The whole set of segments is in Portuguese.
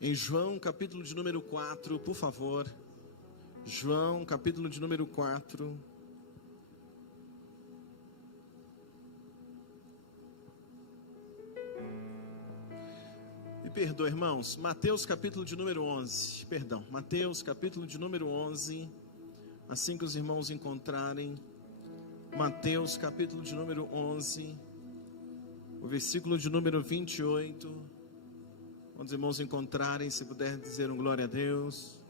Em João, capítulo de número 4, por favor. João, capítulo de número 4. Me perdoa, irmãos. Mateus, capítulo de número 11. Perdão, Mateus, capítulo de número 11. Assim que os irmãos encontrarem. Mateus, capítulo de número 11. O versículo de número 28. Quando os irmãos encontrarem, se puder dizer um glória a Deus.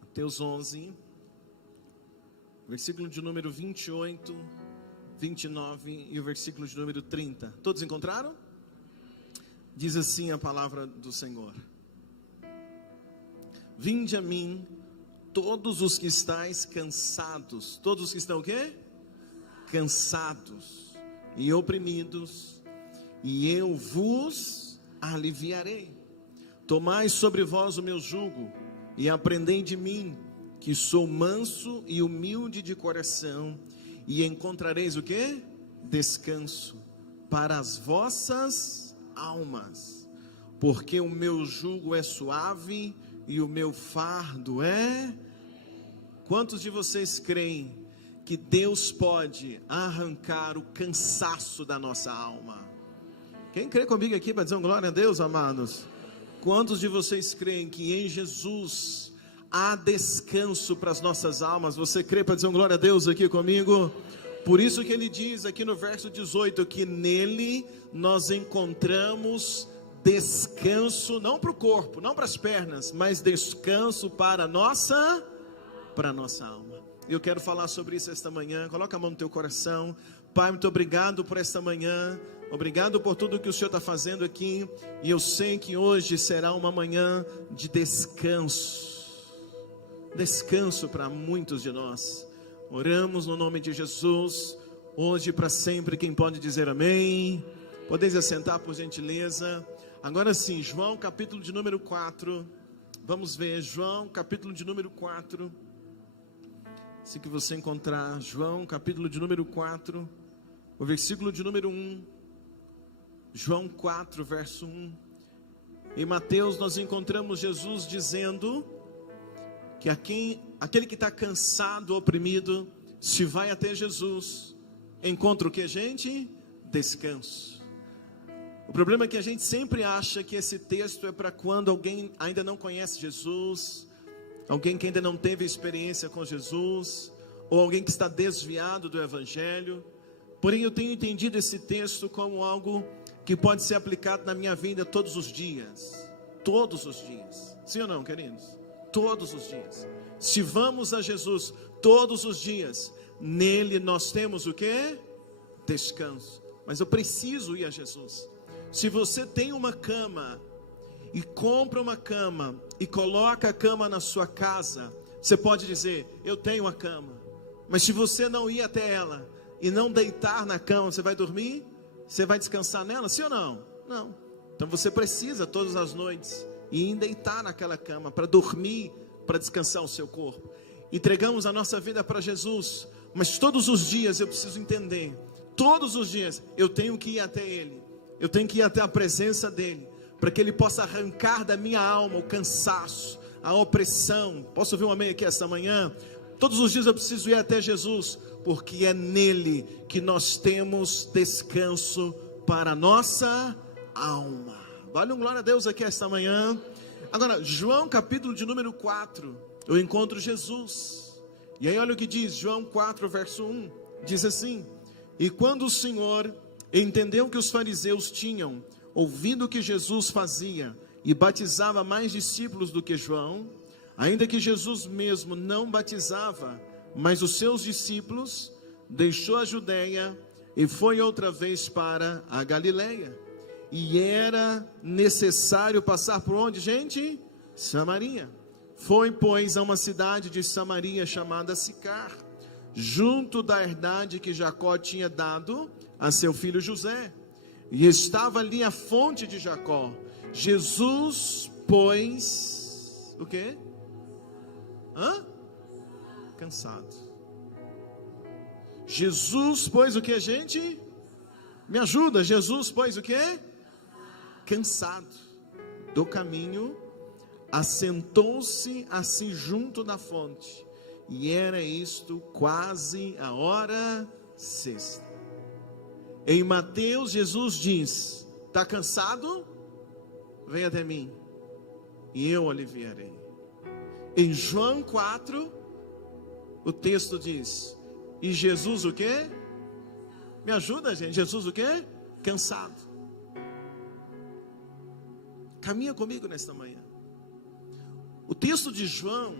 Mateus 11, versículo de número 28, 29 e o versículo de número 30. Todos encontraram? Diz assim a palavra do Senhor: Vinde a mim, todos os que estáis cansados. Todos os que estão o quê? Cansados e oprimidos, e eu vos aliviarei. Tomai sobre vós o meu jugo, e aprendei de mim, que sou manso e humilde de coração, e encontrareis o quê? Descanso para as vossas almas, porque o meu jugo é suave, e o meu fardo é... Quantos de vocês creem que Deus pode arrancar o cansaço da nossa alma? Quem crê comigo aqui para dizer um glória a Deus, amados? Quantos de vocês creem que em Jesus há descanso para as nossas almas? Você crê para dizer um glória a Deus aqui comigo? Por isso que ele diz aqui no verso 18, que nele nós encontramos descanso, não para o corpo, não para as pernas, mas descanso para a nossa alma. Eu quero falar sobre isso esta manhã. Coloca a mão no teu coração. Pai, muito obrigado por esta manhã. Obrigado por tudo que o Senhor está fazendo aqui. E eu sei que hoje será uma manhã de descanso. Descanso para muitos de nós. Oramos no nome de Jesus. Hoje e para sempre. Quem pode dizer amém? Podeis assentar por gentileza. Agora sim, João capítulo de número 4. Vamos ver, João capítulo de número 4. Se que você encontrar, João capítulo de número 4, o versículo de número 1, João 4, verso 1, em Mateus nós encontramos Jesus dizendo, que aquele que está cansado, oprimido, se vai até Jesus, encontra o que, gente? Descanso. O problema é que a gente sempre acha que esse texto é para quando alguém ainda não conhece Jesus, alguém que ainda não teve experiência com Jesus, ou alguém que está desviado do Evangelho. Porém eu tenho entendido esse texto como algo que pode ser aplicado na minha vida todos os dias. Todos os dias. Sim ou não, queridos? Todos os dias. Se vamos a Jesus todos os dias, nele nós temos o quê? Descanso. Mas eu preciso ir a Jesus. Se você tem uma cama e compra uma cama e coloca a cama na sua casa, você pode dizer, eu tenho a cama. Mas se você não ir até ela e não deitar na cama, você vai dormir? Você vai descansar nela? Sim ou não? Não. Então você precisa todas as noites ir deitar naquela cama para dormir, para descansar o seu corpo. Entregamos a nossa vida para Jesus, mas todos os dias eu preciso entender, todos os dias eu tenho que ir até Ele, eu tenho que ir até a presença dEle, para que Ele possa arrancar da minha alma o cansaço, a opressão. Posso ouvir um amém aqui esta manhã? Todos os dias eu preciso ir até Jesus, porque é nele que nós temos descanso para a nossa alma. Vale um glória a Deus aqui esta manhã. Agora, João capítulo de número 4, eu encontro Jesus. E aí olha o que diz, João 4 verso 1, diz assim, e quando o Senhor entendeu que os fariseus tinham ouvindo o que Jesus fazia e batizava mais discípulos do que João, ainda que Jesus mesmo não batizava, mas os seus discípulos, deixou a Judeia e foi outra vez para a Galileia. E era necessário passar por onde, gente? Samaria. Foi, pois, a uma cidade de Samaria chamada Sicar, junto da herdade que Jacó tinha dado a seu filho José. E estava ali a fonte de Jacó. Jesus, pois, o quê? Cansado. Jesus, pois, o que, gente? Me ajuda. Jesus, pois, o quê? cansado do caminho, assentou-se assim junto da fonte, e era isto quase a hora sexta. Em Mateus, Jesus diz: está cansado? Vem até mim, e eu aliviarei. Em João 4, o texto diz: e Jesus o quê? Me ajuda, gente. Jesus o quê? Cansado. Caminha comigo nesta manhã. O texto de João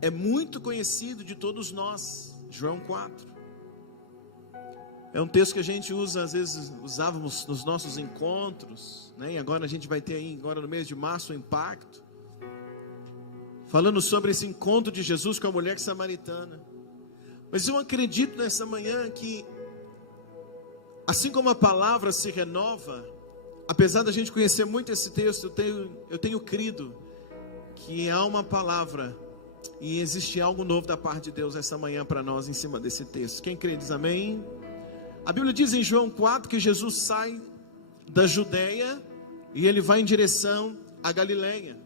é muito conhecido de todos nós. João 4. É um texto que a gente usa, às vezes usávamos nos nossos encontros, né? E agora a gente vai ter aí, agora no mês de março, o impacto, falando sobre esse encontro de Jesus com a mulher samaritana. Mas eu acredito nessa manhã que, assim como a palavra se renova, apesar da gente conhecer muito esse texto, eu tenho crido que há uma palavra e existe algo novo da parte de Deus essa manhã para nós em cima desse texto. Quem crê diz amém. A Bíblia diz em João 4 que Jesus sai da Judeia e ele vai em direção à Galileia.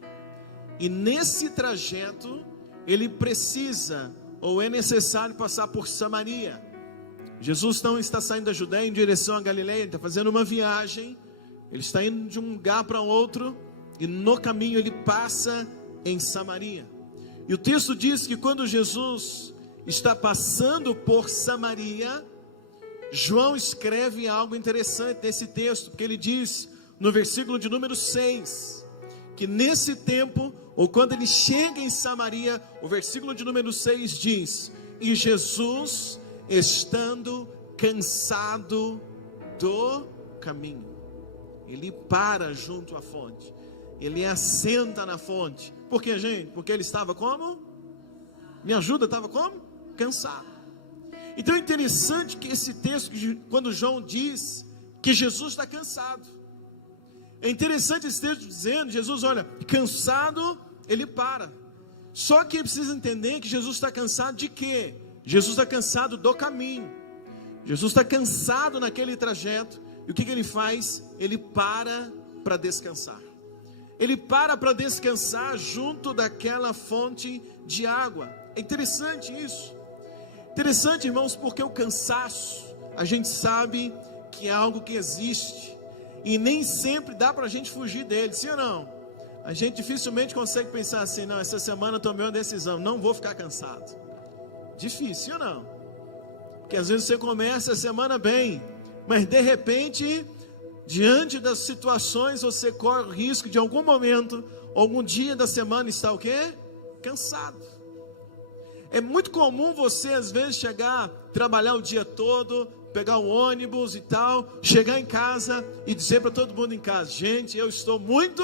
E nesse trajeto ele precisa, ou é necessário, passar por Samaria. Jesus não está saindo da Judeia em direção à Galileia, ele está fazendo uma viagem, ele está indo de um lugar para outro, e no caminho ele passa em Samaria. E o texto diz que quando Jesus está passando por Samaria, João escreve algo interessante nesse texto, porque ele diz no versículo de número 6, que nesse tempo, ou quando ele chega em Samaria, o versículo de número 6 diz: e Jesus, estando cansado do caminho, ele para junto à fonte, ele assenta na fonte. Por quê, gente? Porque ele estava como? Me ajuda, estava como? Cansado. Então é interessante que esse texto, quando João diz que Jesus está cansado, é interessante esse texto dizendo, Jesus, olha, cansado, ele para. Só que precisa entender que Jesus está cansado de quê? Jesus está cansado do caminho. Jesus está cansado naquele trajeto. E o que ele faz? Ele para descansar. Ele para descansar junto daquela fonte de água. É interessante isso. Interessante, irmãos, porque o cansaço, a gente sabe que é algo que existe, e nem sempre dá para a gente fugir dele, sim ou não? A gente dificilmente consegue pensar assim: não, essa semana eu tomei uma decisão, não vou ficar cansado. Difícil, sim ou não? Porque às vezes você começa a semana bem, mas de repente, diante das situações, você corre o risco de algum momento, algum dia da semana estar o quê? Cansado. É muito comum você às vezes chegar, trabalhar o dia todo, pegar um ônibus e tal, chegar em casa e dizer para todo mundo em casa: gente, eu estou muito...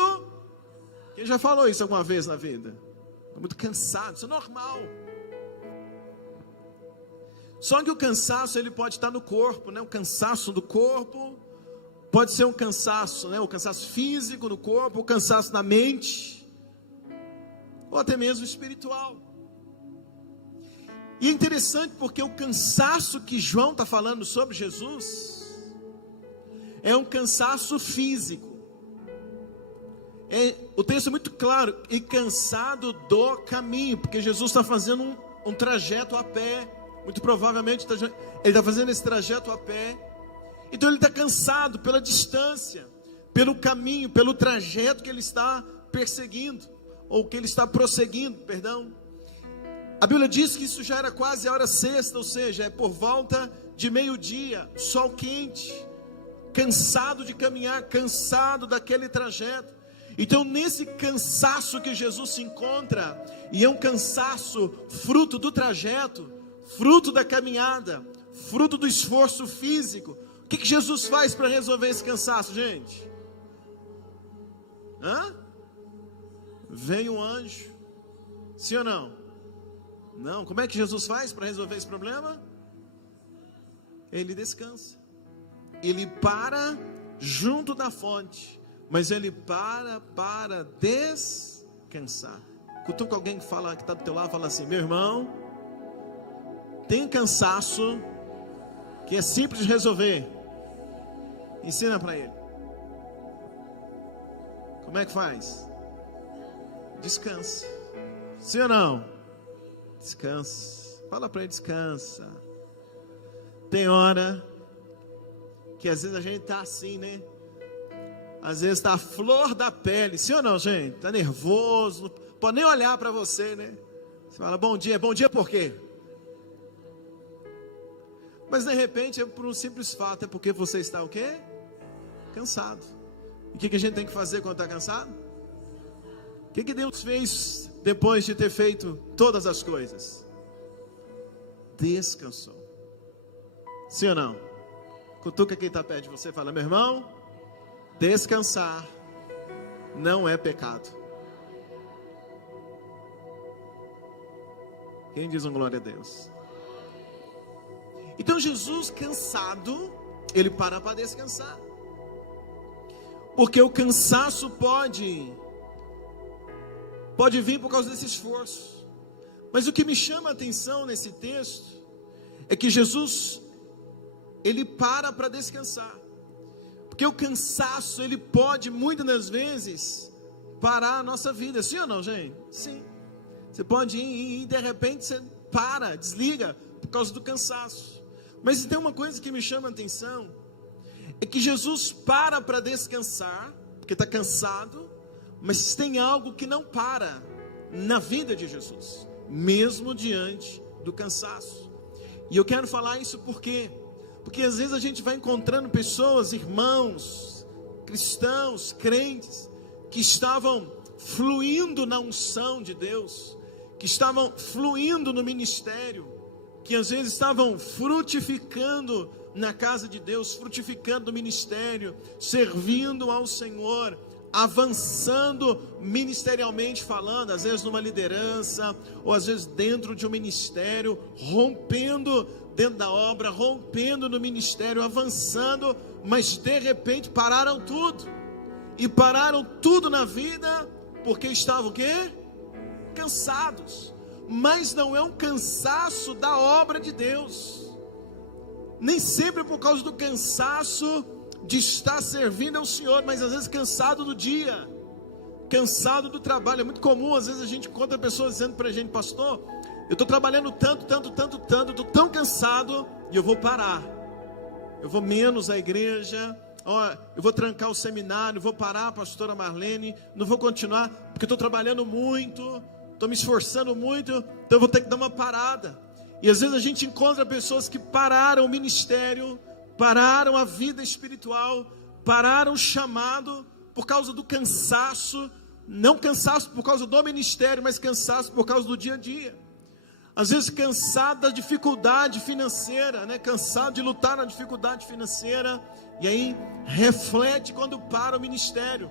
Quem já falou isso alguma vez na vida? Estou muito cansado, isso é normal. Só que o cansaço, ele pode estar no corpo, né? O cansaço do corpo pode ser um cansaço, né? O cansaço físico no corpo, o cansaço na mente, ou até mesmo espiritual. E é interessante porque o cansaço que João está falando sobre Jesus é um cansaço físico. O texto é muito claro: e cansado do caminho, porque Jesus está fazendo um trajeto a pé. Muito provavelmente ele está fazendo esse trajeto a pé. Então ele está cansado pela distância, pelo caminho, pelo trajeto que ele está perseguindo, ou que ele está prosseguindo, perdão. A Bíblia diz que isso já era quase a hora sexta, ou seja, é por volta de meio-dia, sol quente, cansado de caminhar, cansado daquele trajeto. Então nesse cansaço que Jesus se encontra, e é um cansaço fruto do trajeto, fruto da caminhada, fruto do esforço físico, o que Jesus faz para resolver esse cansaço, gente? Vem um anjo, sim ou não? Não, como é que Jesus faz para resolver esse problema? Ele descansa. Ele para junto da fonte, mas ele para descansar. Cutuca alguém que está do teu lado, fala assim: meu irmão, tem cansaço que é simples de resolver. Ensina para ele. Como é que faz? Descansa. Sim ou não? Descansa. Fala para ele, descansa. Tem hora que às vezes a gente está assim, né? Às vezes está a flor da pele. Sim ou não, gente? Está nervoso. Não pode nem olhar para você, né? Você fala, bom dia. Bom dia por quê? Mas de repente é por um simples fato. É porque você está o quê? Cansado. E o que a gente tem que fazer quando está cansado? O que Deus fez depois de ter feito todas as coisas? Descansou. Sim ou não? Cutuca quem está perto de você e fala, meu irmão, descansar não é pecado. Quem diz um glória a Deus? Então Jesus, cansado, ele para descansar. Porque o cansaço pode vir por causa desse esforço. Mas o que me chama a atenção nesse texto é que Jesus, ele para descansar. Porque o cansaço, ele pode muitas das vezes parar a nossa vida. Sim ou não, gente? Sim. Você pode ir e de repente você para, desliga por causa do cansaço. Mas tem uma coisa que me chama a atenção, é que Jesus para descansar, porque está cansado, mas tem algo que não para na vida de Jesus, mesmo diante do cansaço. E eu quero falar isso porque às vezes a gente vai encontrando pessoas, irmãos, cristãos, crentes, que estavam fluindo na unção de Deus, que estavam fluindo no ministério, que às vezes estavam frutificando na casa de Deus, frutificando no ministério, servindo ao Senhor, avançando ministerialmente falando, às vezes numa liderança, ou às vezes dentro de um ministério, rompendo dentro da obra, rompendo no ministério, avançando, mas de repente pararam tudo, e pararam tudo na vida, porque estavam o quê? Cansados. Mas não é um cansaço da obra de Deus, nem sempre por causa do cansaço de estar servindo ao Senhor, mas às vezes cansado do dia, cansado do trabalho. É muito comum, às vezes a gente encontra pessoas dizendo para a gente, pastor, eu estou trabalhando tanto, estou tão cansado, e eu vou parar, eu vou menos à igreja, eu vou trancar o seminário, vou parar, pastora Marlene, não vou continuar, porque estou trabalhando muito, estou me esforçando muito, então eu vou ter que dar uma parada. E às vezes a gente encontra pessoas que pararam o ministério, pararam a vida espiritual, pararam o chamado por causa do cansaço, não cansaço por causa do ministério, mas cansaço por causa do dia a dia. Às vezes cansado da dificuldade financeira, né? Cansado de lutar na dificuldade financeira, e aí reflete quando para o ministério.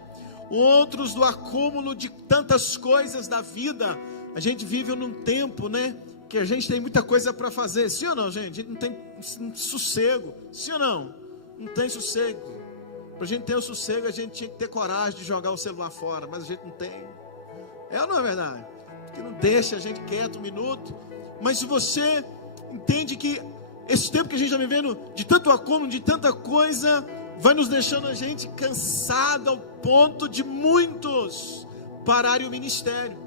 Outros do acúmulo de tantas coisas da vida. A gente vive num tempo, né, que a gente tem muita coisa para fazer. Sim ou não, gente? A gente não tem sossego. Sim ou não? Não tem sossego. Para a gente ter o sossego, a gente tinha que ter coragem de jogar o celular fora, mas a gente não tem. É ou não é verdade? Que não deixa a gente quieto um minuto. Mas se você entende que esse tempo que a gente está vivendo, de tanto acúmulo, de tanta coisa, vai nos deixando a gente cansado ao ponto de muitos pararem o ministério,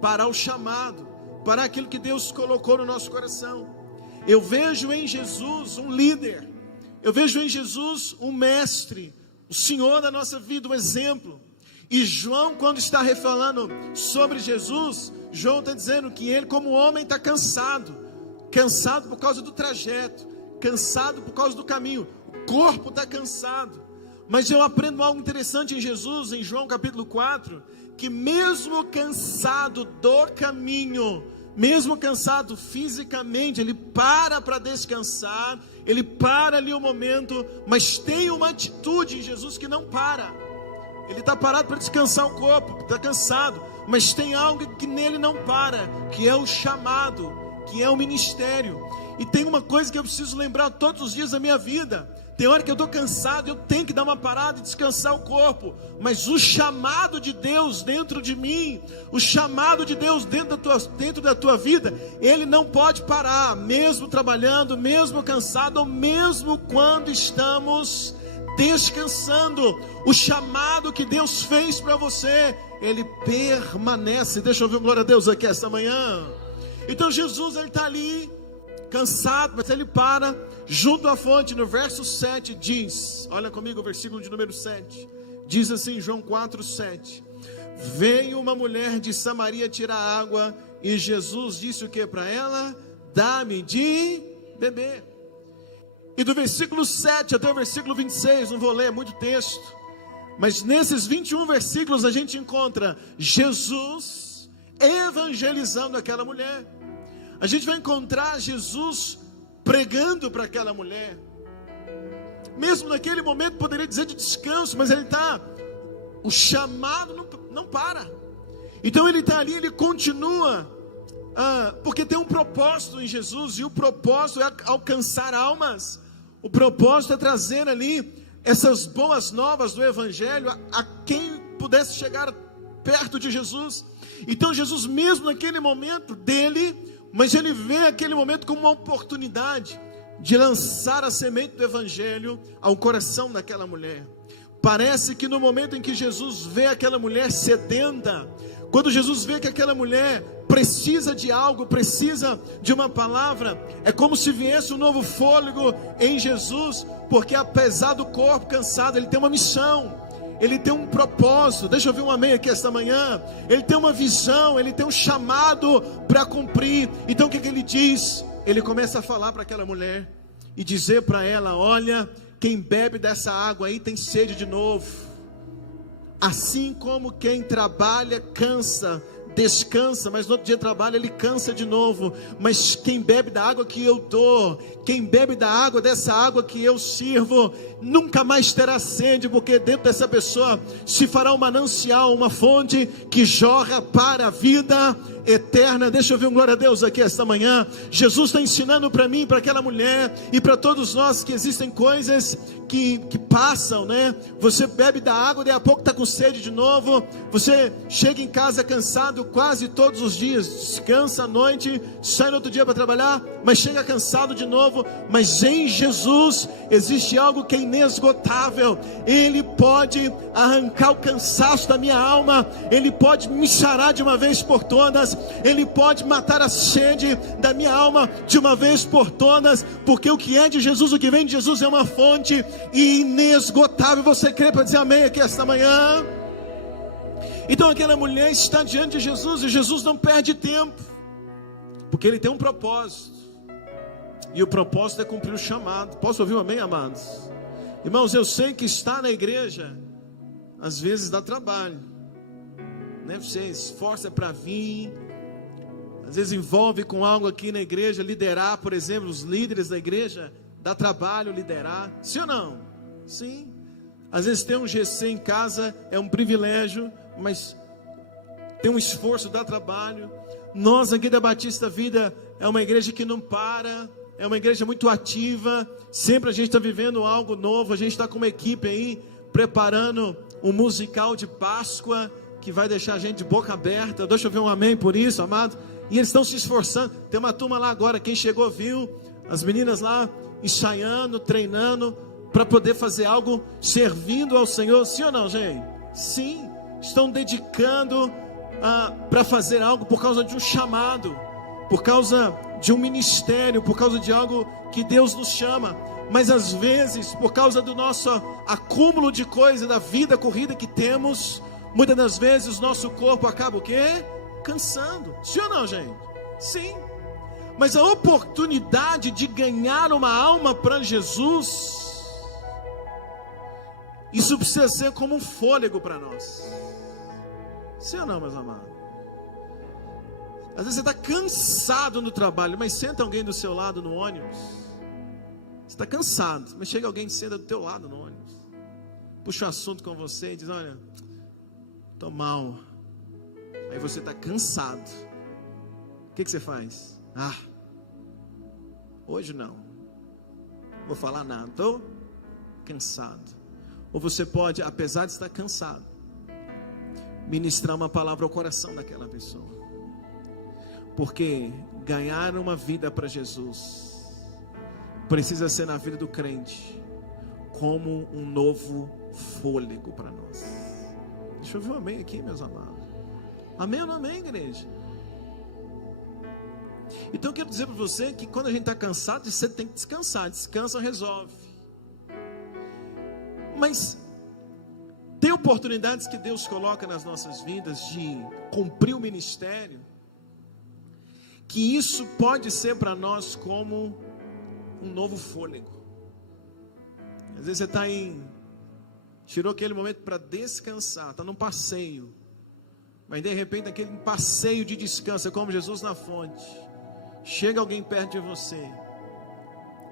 parar o chamado, parar aquilo que Deus colocou no nosso coração. Eu vejo em Jesus um líder, eu vejo em Jesus um mestre, o Senhor da nossa vida, um exemplo. E João, quando está falando sobre Jesus, João está dizendo que ele, como homem, está cansado por causa do trajeto, cansado por causa do caminho, o corpo está cansado. Mas eu aprendo algo interessante em Jesus, em João capítulo 4, que mesmo cansado do caminho, mesmo cansado fisicamente, ele para descansar, ele para ali um momento, mas tem uma atitude em Jesus que não para. Ele está parado para descansar o corpo, está cansado, mas tem algo que nele não para, que é o chamado, que é o ministério. E tem uma coisa que eu preciso lembrar todos os dias da minha vida. Tem hora que eu estou cansado, eu tenho que dar uma parada e descansar o corpo. Mas o chamado de Deus dentro de mim, o chamado de Deus dentro da tua vida, ele não pode parar, mesmo trabalhando, mesmo cansado, ou mesmo quando estamos descansando. O chamado que Deus fez para você, ele permanece. Deixa eu ouvir glória a Deus aqui esta manhã. Então Jesus, ele está ali, cansado, mas ele para junto à fonte. No verso 7 diz, olha comigo o versículo de número 7, diz assim, João 4:7: veio uma mulher de Samaria tirar água, e Jesus disse o que para ela? Dá-me de beber. E do versículo 7 até o versículo 26, não vou ler muito texto, mas nesses 21 versículos a gente encontra Jesus evangelizando aquela mulher. A gente vai encontrar Jesus pregando para aquela mulher. Mesmo naquele momento poderia dizer de descanso, mas ele está, o chamado não para. Então ele está ali, ele continua, porque tem um propósito em Jesus, e o propósito é alcançar almas. O propósito é trazer ali essas boas novas do Evangelho a quem pudesse chegar perto de Jesus. Então Jesus, mesmo naquele momento dele, mas ele vê aquele momento como uma oportunidade de lançar a semente do Evangelho ao coração daquela mulher. Parece que no momento em que Jesus vê aquela mulher sedenta, quando Jesus vê que aquela mulher precisa de algo, precisa de uma palavra, é como se viesse um novo fôlego em Jesus, porque apesar do corpo cansado, ele tem uma missão, ele tem um propósito. Deixa eu ouvir um amém aqui esta manhã. Ele tem uma visão, ele tem um chamado para cumprir. Então o que ele diz? Ele começa a falar para aquela mulher e dizer para ela: olha, quem bebe dessa água aí tem sede de novo. Assim como quem trabalha cansa, descansa, mas no outro dia trabalha, ele cansa de novo. Mas quem bebe da água que eu dou, quem bebe da água, dessa água que eu sirvo, nunca mais terá sede, porque dentro dessa pessoa se fará um manancial, uma fonte que jorra para a vida eterna. Deixa eu ouvir um glória a Deus aqui esta manhã. Jesus está ensinando para mim, para aquela mulher e para todos nós, que existem coisas que passam, né? Você bebe da água, daí a pouco está com sede de novo. Você chega em casa cansado quase todos os dias, descansa à noite, sai no outro dia para trabalhar, mas chega cansado de novo. Mas em Jesus existe algo que é inesgotável. Ele pode arrancar o cansaço da minha alma, ele pode me sarar de uma vez por todas, ele pode matar a sede da minha alma de uma vez por todas, porque o que é de Jesus, o que vem de Jesus é uma fonte inesgotável. Você crê para dizer amém aqui esta manhã? Então aquela mulher está diante de Jesus, e Jesus não perde tempo, porque ele tem um propósito, e o propósito é cumprir o chamado. Posso ouvir um amém, amados? Irmãos, eu sei que estar na igreja às vezes dá trabalho, né? Você esforça para vir, às vezes envolve com algo aqui na igreja, liderar, por exemplo, os líderes da igreja, dá trabalho liderar, sim ou não? Sim. Às vezes ter um GC em casa é um privilégio, mas tem um esforço, dá trabalho. Nós aqui da Batista Vida é uma igreja que não para, é uma igreja muito ativa, sempre a gente está vivendo algo novo. A gente está com uma equipe aí, preparando um musical de Páscoa, que vai deixar a gente de boca aberta. Deixa eu ver um amém por isso, amado. E eles estão se esforçando, tem uma turma lá agora, quem chegou viu, as meninas lá ensaiando, treinando, para poder fazer algo, servindo ao Senhor, sim ou não, gente? Sim, estão dedicando para fazer algo por causa de um chamado, por causa de um ministério, por causa de algo que Deus nos chama. Mas às vezes, por causa do nosso acúmulo de coisa, da vida corrida que temos, muitas das vezes o nosso corpo acaba o quê? Cansando, sim ou não, gente? Sim. Mas a oportunidade de ganhar uma alma para Jesus, isso precisa ser como um fôlego para nós, sim ou não, meus amados? Às vezes você está cansado no trabalho, mas senta alguém do seu lado no ônibus. Você está cansado, mas chega alguém que senta do teu lado no ônibus, puxa um assunto com você e diz: olha, estou mal. Aí você está cansado. O que você faz? Hoje não vou falar nada, estou cansado. Ou você pode, apesar de estar cansado, ministrar uma palavra ao coração daquela pessoa. Porque ganhar uma vida para Jesus precisa ser na vida do crente como um novo fôlego para nós. Deixa eu ver um amém aqui, meus amados. Amém ou não amém, igreja? Então eu quero dizer para você que quando a gente está cansado, você tem que descansar. Descansa, resolve. Mas tem oportunidades que Deus coloca nas nossas vidas de cumprir o ministério, que isso pode ser para nós como um novo fôlego. Às vezes você está tirou aquele momento para descansar, está num passeio, mas de repente aquele passeio de descanso, é como Jesus na fonte, chega alguém perto de você,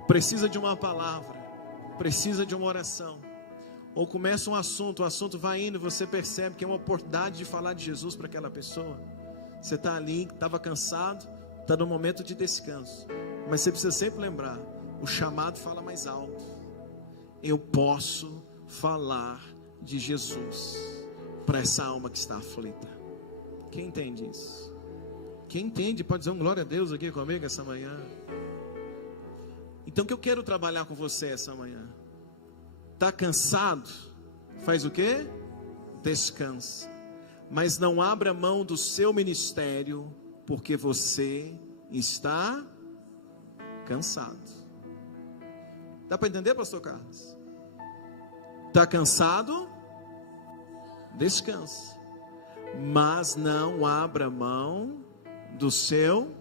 precisa de uma palavra, precisa de uma oração, ou começa um assunto, o assunto vai indo, você percebe que é uma oportunidade de falar de Jesus para aquela pessoa. Você está ali, estava cansado, está no momento de descanso, mas você precisa sempre lembrar, o chamado fala mais alto. Eu posso falar de Jesus para essa alma que está aflita. Quem entende isso? Quem entende pode dizer um glória a Deus aqui comigo essa manhã. Então o que eu quero trabalhar com você essa manhã? Está cansado? Faz o quê? Descansa. Mas não abra mão do seu ministério, porque você está cansado. Dá para entender, pastor Carlos? Está cansado? Descansa. Mas não abra mão do seu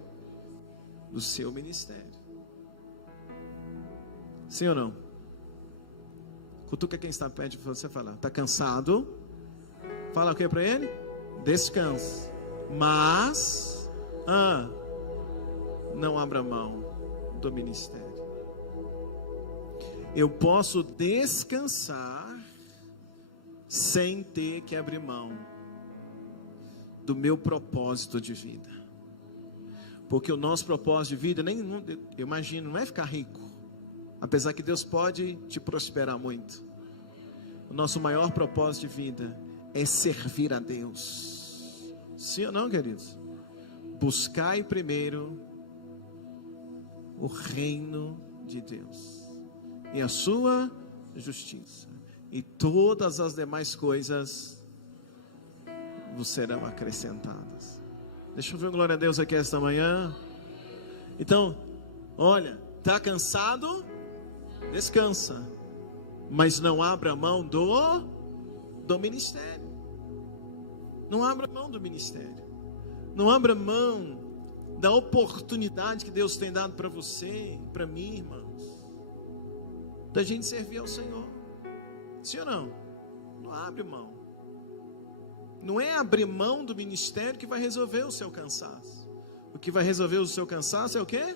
ministério. Sim ou não? Cutuca quem está perto de você falar. Está cansado? Fala o que para ele? Descansa. Mas não abra mão do ministério. Eu posso descansar sem ter que abrir mão do meu propósito de vida. Porque o nosso propósito de vida, eu imagino, não é ficar rico. Apesar que Deus pode te prosperar muito. O nosso maior propósito de vida é servir a Deus. Sim ou não, queridos? Buscai primeiro o reino de Deus e a sua justiça, e todas as demais coisas vos serão acrescentadas. Deixa eu ver glória a Deus aqui esta manhã. Então, olha, está cansado? Descansa, mas não abra mão do ministério. Não abra mão do ministério. Não abra mão da oportunidade que Deus tem dado para você, para mim, irmãos, da gente servir ao Senhor. Sim ou não? Não abre mão. Não é abrir mão do ministério que vai resolver o seu cansaço. O que vai resolver o seu cansaço é o quê?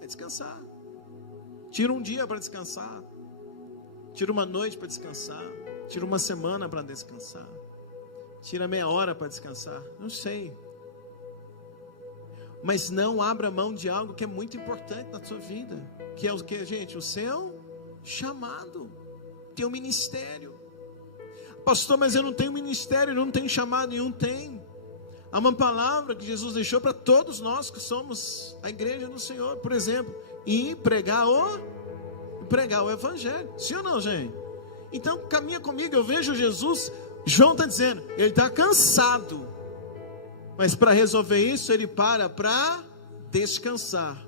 É descansar. Tira um dia para descansar. Tira uma noite para descansar. Tira uma semana para descansar. Tira meia hora para descansar. Não sei. Mas não abra mão de algo que é muito importante na sua vida. Que é o que, gente? O seu chamado. Teu ministério. Pastor, mas eu não tenho ministério, não tenho chamado nenhum. Tem. Há uma palavra que Jesus deixou para todos nós que somos a igreja do Senhor. Por exemplo, e pregar o evangelho. Sim ou não, gente? Então caminha comigo, eu vejo Jesus. João está dizendo, ele está cansado, mas para resolver isso ele para descansar.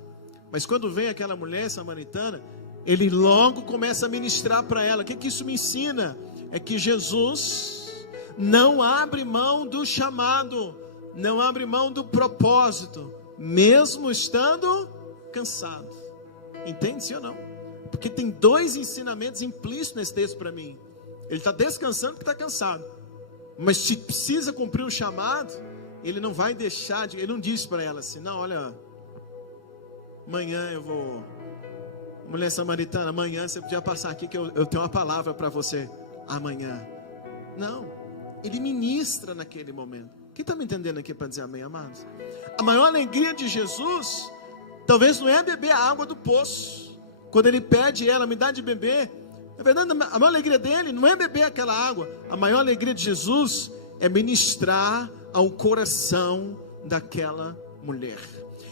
Mas quando vem aquela mulher samaritana, ele logo começa a ministrar para ela. O que isso me ensina? É que Jesus não abre mão do chamado, não abre mão do propósito, mesmo estando cansado. Entende, sim ou não? Porque tem dois ensinamentos implícitos nesse texto para mim. Ele está descansando porque está cansado, mas se precisa cumprir um chamado, ele não vai deixar ele não diz para ela assim, não, olha, amanhã eu vou, mulher samaritana, amanhã você podia passar aqui que eu tenho uma palavra para você, amanhã. Não, ele ministra naquele momento. Quem está me entendendo aqui para dizer amém, amados? A maior alegria de Jesus, talvez não é beber a água do poço, quando ele pede ela, me dá de beber. Na verdade, a maior alegria dele não é beber aquela água. A maior alegria de Jesus é ministrar ao coração daquela mulher.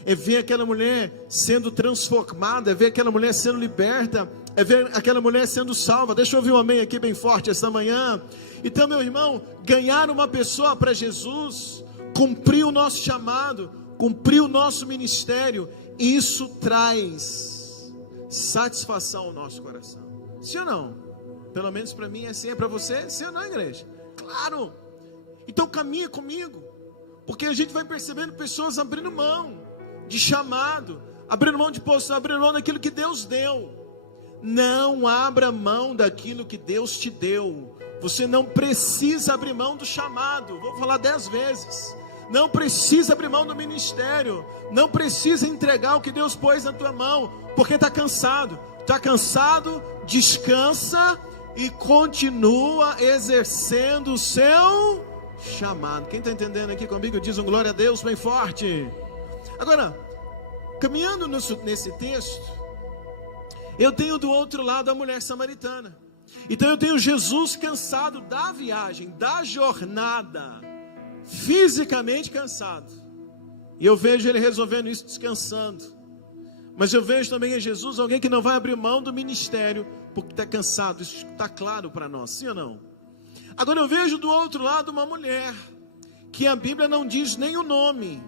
É ver aquela mulher sendo transformada, é ver aquela mulher sendo liberta é ver aquela mulher sendo salva. Deixa eu ouvir um amém aqui bem forte esta manhã. Então, meu irmão, ganhar uma pessoa para Jesus, cumprir o nosso chamado, cumprir o nosso ministério, isso traz satisfação ao nosso coração. Sim ou não? Pelo menos para mim é assim. É para você? Sim ou não, igreja? Claro. Então caminha comigo, porque a gente vai percebendo pessoas abrindo mão de chamado, abrindo mão de posição, abrindo mão daquilo que Deus deu. Não abra mão daquilo que Deus te deu. Você não precisa abrir mão do chamado. Vou falar 10 vezes. Não precisa abrir mão do ministério. Não precisa entregar o que Deus pôs na tua mão, porque está cansado. Está cansado, descansa e continua exercendo o seu chamado. Quem está entendendo aqui comigo, diz um glória a Deus bem forte. Agora, caminhando nesse texto, eu tenho do outro lado a mulher samaritana. Então eu tenho Jesus cansado da viagem, da jornada, fisicamente cansado. E eu vejo ele resolvendo isso descansando. Mas eu vejo também em Jesus alguém que não vai abrir mão do ministério, porque está cansado. Isso está claro para nós, sim ou não? Agora eu vejo do outro lado uma mulher, que a Bíblia não diz nem o nome.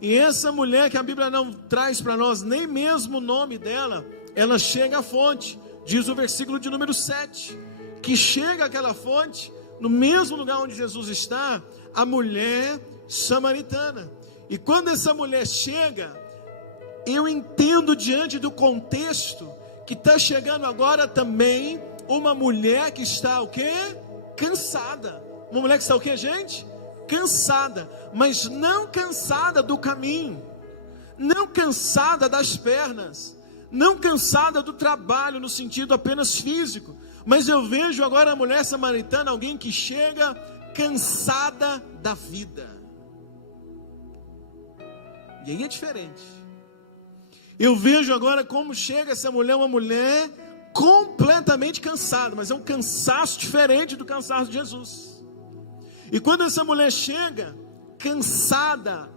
E essa mulher que a Bíblia não traz para nós nem mesmo o nome dela, ela chega à fonte, diz o versículo de número 7, que chega àquela fonte, no mesmo lugar onde Jesus está, a mulher samaritana. E quando essa mulher chega, eu entendo diante do contexto, que está chegando agora também, uma mulher que está o quê? Cansada. Uma mulher que está o quê, gente? Cansada, mas não cansada do caminho, não cansada das pernas, não cansada do trabalho no sentido apenas físico, mas eu vejo agora a mulher samaritana, alguém que chega cansada da vida. E aí é diferente. Eu vejo agora como chega essa mulher, uma mulher completamente cansada, mas é um cansaço diferente do cansaço de Jesus. E quando essa mulher chega cansada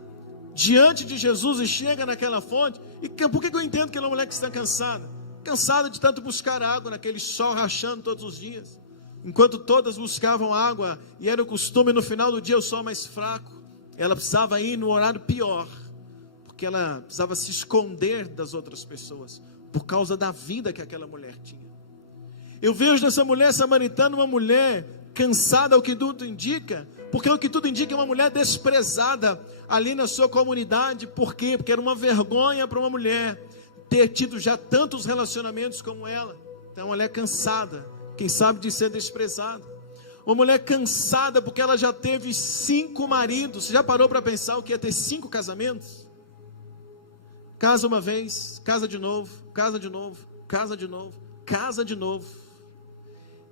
diante de Jesus e chega naquela fonte, e por que eu entendo que ela é uma mulher que está cansada? Cansada de tanto buscar água naquele sol rachando todos os dias, enquanto todas buscavam água, e era o costume no final do dia o sol mais fraco, ela precisava ir no horário pior, porque ela precisava se esconder das outras pessoas, por causa da vida que aquela mulher tinha. Eu vejo nessa mulher samaritana uma mulher cansada, o que tudo indica, porque o que tudo indica é uma mulher desprezada ali na sua comunidade. Por quê? Porque era uma vergonha para uma mulher ter tido já tantos relacionamentos como ela. Então uma mulher cansada, quem sabe de ser desprezada. Uma mulher cansada porque ela já teve 5 maridos. Você já parou para pensar o que é ter 5 casamentos? Casa uma vez, casa de novo, casa de novo, casa de novo, casa de novo.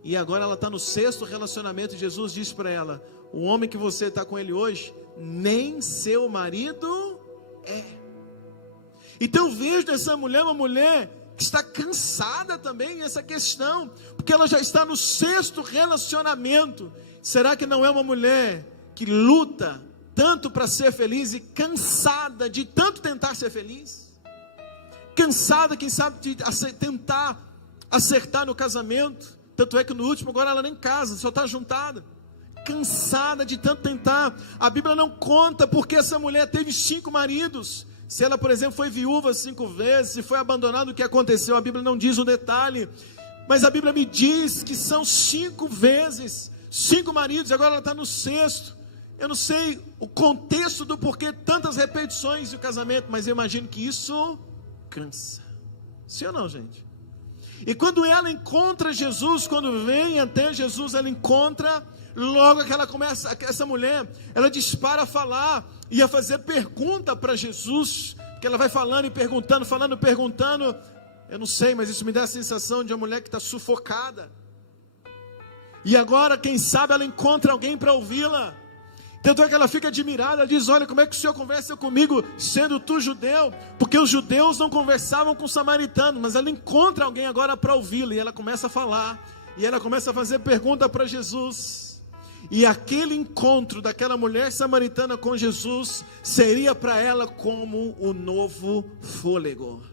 E agora ela está no 6º relacionamento. E Jesus diz para ela: o homem que você está com ele hoje, nem seu marido é. Então eu vejo nessa mulher uma mulher que está cansada também nessa questão, porque ela já está no 6º relacionamento. Será que não é uma mulher que luta tanto para ser feliz e cansada de tanto tentar ser feliz? Cansada, quem sabe, de tentar acertar no casamento. Tanto é que no último agora ela nem casa, só está juntada. Cansada de tanto tentar. A Bíblia não conta porque essa mulher teve 5 maridos. Se ela, por exemplo, foi viúva 5 vezes, se foi abandonada, o que aconteceu, a Bíblia não diz o detalhe. Mas a Bíblia me diz que são 5 vezes, 5 maridos, agora ela está no 6º. Eu não sei o contexto do porquê tantas repetições do casamento, mas eu imagino que isso cansa. Sim ou não, gente? E quando ela encontra Jesus, quando vem até Jesus, ela encontra, logo que ela começa, essa mulher, ela dispara a falar e a fazer pergunta para Jesus, que ela vai falando e perguntando, falando, perguntando. Eu não sei, mas isso me dá a sensação de uma mulher que está sufocada. E agora, quem sabe, ela encontra alguém para ouvi-la. Tanto é que ela fica admirada, ela diz: olha, como é que o Senhor conversa comigo, sendo tu judeu? Porque os judeus não conversavam com os samaritanos, mas ela encontra alguém agora para ouvi-la, e ela começa a falar, e ela começa a fazer pergunta para Jesus, e aquele encontro daquela mulher samaritana com Jesus, seria para ela como o novo fôlego.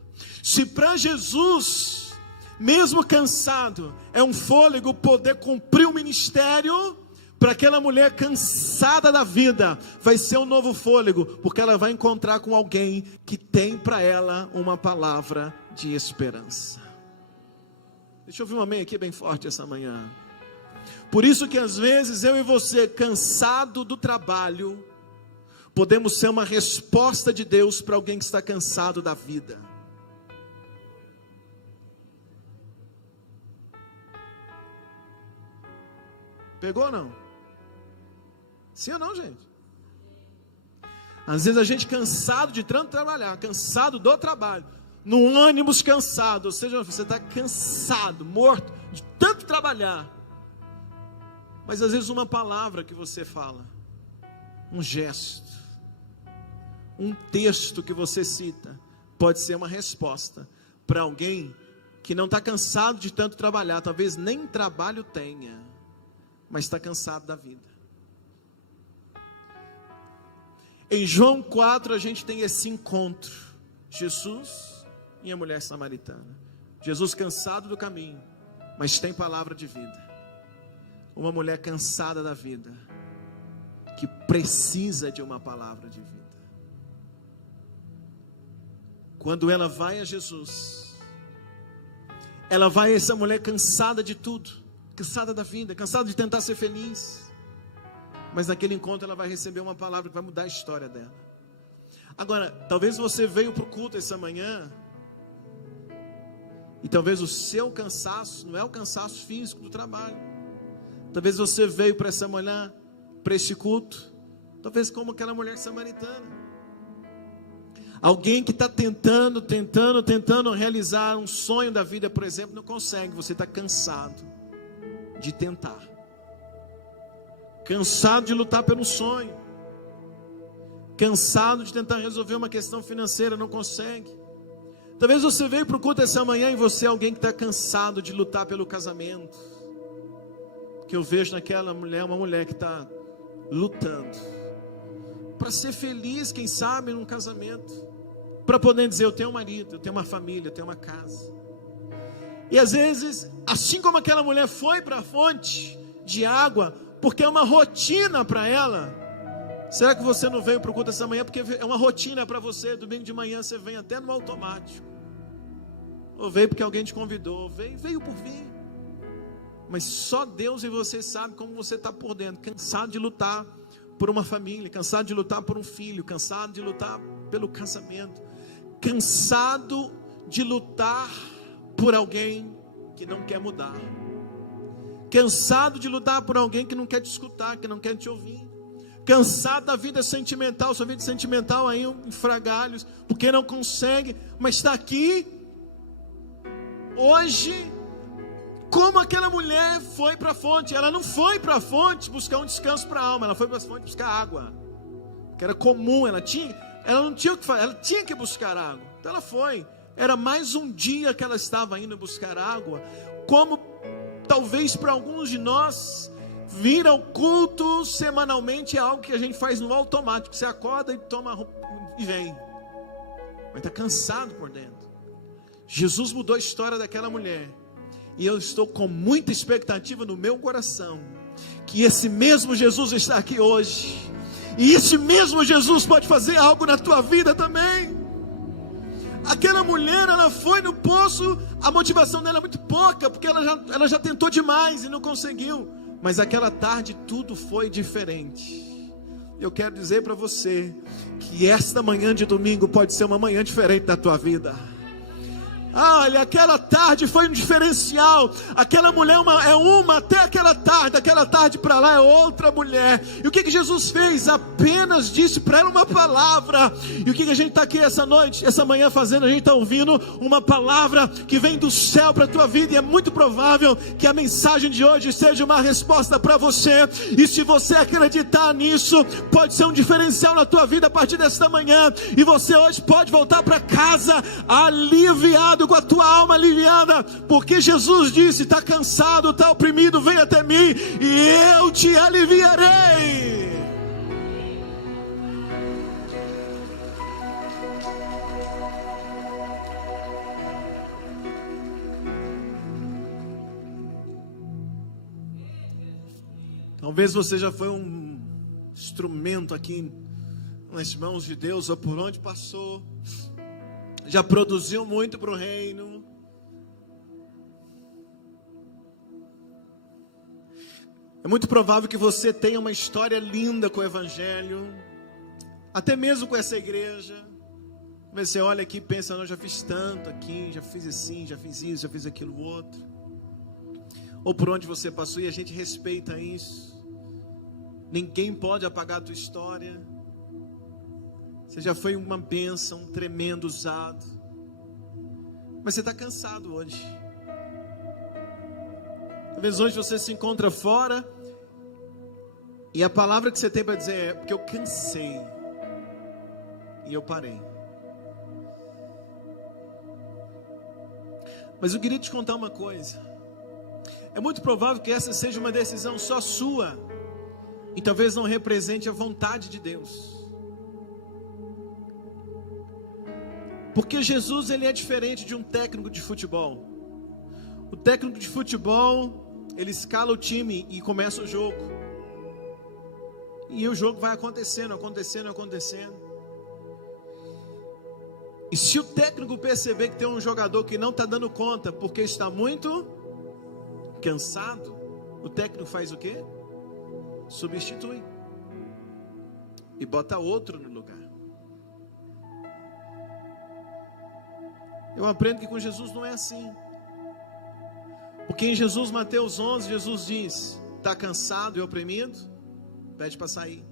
Se para Jesus mesmo cansado, é um fôlego poder cumprir o ministério. Para aquela mulher cansada da vida, vai ser um novo fôlego, porque ela vai encontrar com alguém que tem para ela uma palavra de esperança. Deixa eu ouvir um amém aqui bem forte essa manhã. Por isso que às vezes eu e você, cansado do trabalho, podemos ser uma resposta de Deus para alguém que está cansado da vida. Pegou ou não? Sim ou não, gente? Às vezes a gente cansado de tanto trabalhar, cansado do trabalho, no ônibus cansado, ou seja, você está cansado, morto de tanto trabalhar. Mas às vezes uma palavra que você fala, um gesto, um texto que você cita, pode ser uma resposta para alguém que não está cansado de tanto trabalhar, talvez nem trabalho tenha, mas está cansado da vida. Em João 4 a gente tem esse encontro, Jesus e a mulher samaritana. Jesus cansado do caminho, mas tem palavra de vida. Uma mulher cansada da vida, que precisa de uma palavra de vida. Quando ela vai a Jesus, ela vai a essa mulher cansada de tudo, cansada da vida, cansada de tentar ser feliz. Mas naquele encontro ela vai receber uma palavra que vai mudar a história dela. Agora, talvez você veio para o culto essa manhã, e talvez o seu cansaço não é o cansaço físico do trabalho. Talvez você veio para essa manhã, para esse culto, talvez como aquela mulher samaritana. Alguém que está tentando realizar um sonho da vida, por exemplo, não consegue. Você está cansado de tentar. Cansado de lutar pelo sonho, cansado de tentar resolver uma questão financeira, não consegue. Talvez você veio para o culto essa manhã e você é alguém que está cansado de lutar pelo casamento. Que eu vejo naquela mulher, uma mulher que está lutando para ser feliz, quem sabe, num casamento, para poder dizer: eu tenho um marido, eu tenho uma família, eu tenho uma casa. E às vezes, assim como aquela mulher foi para a fonte de água, porque é uma rotina para ela. Será que você não veio para o culto essa manhã porque é uma rotina para você? Domingo de manhã você vem até no automático, ou veio porque alguém te convidou, veio por vir. Mas só Deus e você sabe como você está por dentro, cansado de lutar por uma família, cansado de lutar por um filho, cansado de lutar pelo casamento, cansado de lutar por alguém que não quer mudar, cansado de lutar por alguém que não quer te escutar, que não quer te ouvir, cansado da vida sentimental, sua vida sentimental aí em frangalhos, porque não consegue, mas está aqui hoje, como aquela mulher foi para a fonte. Ela não foi para a fonte buscar um descanso para a alma, ela foi para a fonte buscar água, que era comum, ela não tinha o que fazer, ela tinha que buscar água, então ela foi. Era mais um dia que ela estava indo buscar água, como talvez para alguns de nós, vir ao culto semanalmente é algo que a gente faz no automático. Você acorda e toma e vem, mas está cansado por dentro. Jesus mudou a história daquela mulher, e eu estou com muita expectativa no meu coração, que esse mesmo Jesus está aqui hoje, e esse mesmo Jesus pode fazer algo na tua vida também. Aquela mulher, ela foi no poço, a motivação dela é muito pouca, porque ela já tentou demais e não conseguiu. Mas aquela tarde tudo foi diferente. Eu quero dizer para você que esta manhã de domingo pode ser uma manhã diferente da tua vida. Olha, aquela tarde foi um diferencial. Aquela mulher é uma até aquela tarde para lá é outra mulher. E o que Jesus fez? Apenas disse para ela uma palavra. E o que a gente está aqui essa noite, essa manhã fazendo? A gente está ouvindo uma palavra que vem do céu para a tua vida. E é muito provável que a mensagem de hoje seja uma resposta para você. E se você acreditar nisso, pode ser um diferencial na tua vida a partir desta manhã. E você hoje pode voltar para casa aliviado, com a tua alma aliviada, porque Jesus disse: está cansado, está oprimido, vem até mim e eu te aliviarei. Talvez você já foi um instrumento aqui nas mãos de Deus, ou por onde passou, já produziu muito para o reino. É muito provável que você tenha uma história linda com o Evangelho, até mesmo com essa igreja. Você olha aqui e pensa, não, já fiz tanto aqui, já fiz assim, já fiz isso, já fiz aquilo outro. Ou por onde você passou, e a gente respeita isso. Ninguém pode apagar a tua história. Você já foi uma bênção, um tremendo usado. Mas você está cansado hoje. Talvez hoje você se encontra fora, e a palavra que você tem para dizer é, porque eu cansei, e eu parei. Mas eu queria te contar uma coisa. É muito provável que essa seja uma decisão só sua, e talvez não represente a vontade de Deus. Porque Jesus, ele é diferente de um técnico de futebol. O técnico de futebol, ele escala o time e começa o jogo. E o jogo vai acontecendo. E se o técnico perceber que tem um jogador que não está dando conta porque está muito cansado, o técnico faz o quê? Substitui e bota outro no lugar. Eu aprendo que com Jesus não é assim. Porque em Jesus, Mateus 11, Jesus diz: está cansado e oprimido? Pede para sair.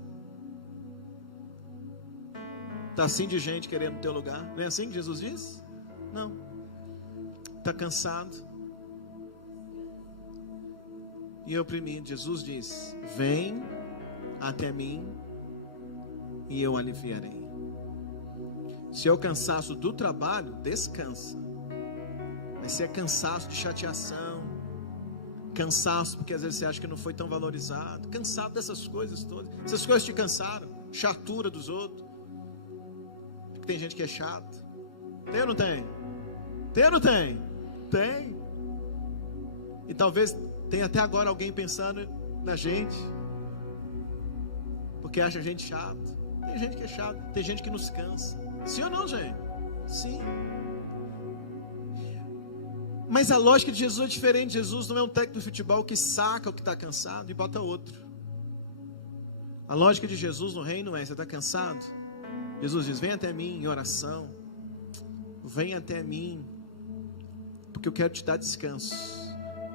Está assim de gente querendo o teu lugar? Não é assim que Jesus diz? Não. Está cansado e oprimido. Jesus diz: vem até mim e eu aliviarei. Se é o cansaço do trabalho, descansa. Mas se é cansaço de chateação, cansaço porque às vezes você acha que não foi tão valorizado, cansado dessas coisas todas, essas coisas te cansaram, chatura dos outros, porque tem gente que é chato. Tem ou não tem? Tem ou não tem? Tem. E talvez tenha até agora alguém pensando na gente, porque acha a gente chato. Tem gente que é chato, tem gente que nos cansa. Sim ou não, gente? Sim. Mas a lógica de Jesus é diferente. Jesus não é um técnico de futebol que saca o que está cansado e bota outro. A lógica de Jesus no reino é: você está cansado? Jesus diz: vem até mim em oração. Vem até mim, porque eu quero te dar descanso.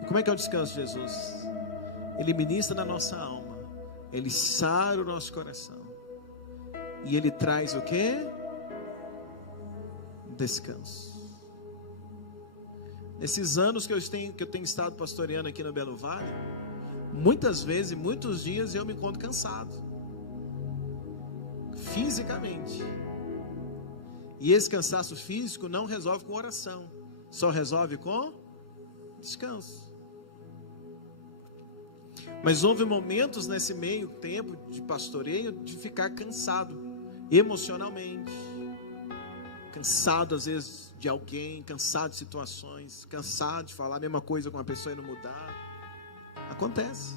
E como é que é o descanso de Jesus? Ele ministra na nossa alma, Ele sara o nosso coração, e Ele traz o quê? Descanso. Nesses anos que eu tenho estado pastoreando aqui no Belo Vale, muitas vezes, muitos dias eu me encontro cansado, fisicamente. E esse cansaço físico não resolve com oração, só resolve com descanso. Mas houve momentos nesse meio tempo de pastoreio de ficar cansado emocionalmente, cansado às vezes de alguém, cansado de situações, cansado de falar a mesma coisa com uma pessoa e não mudar. Acontece.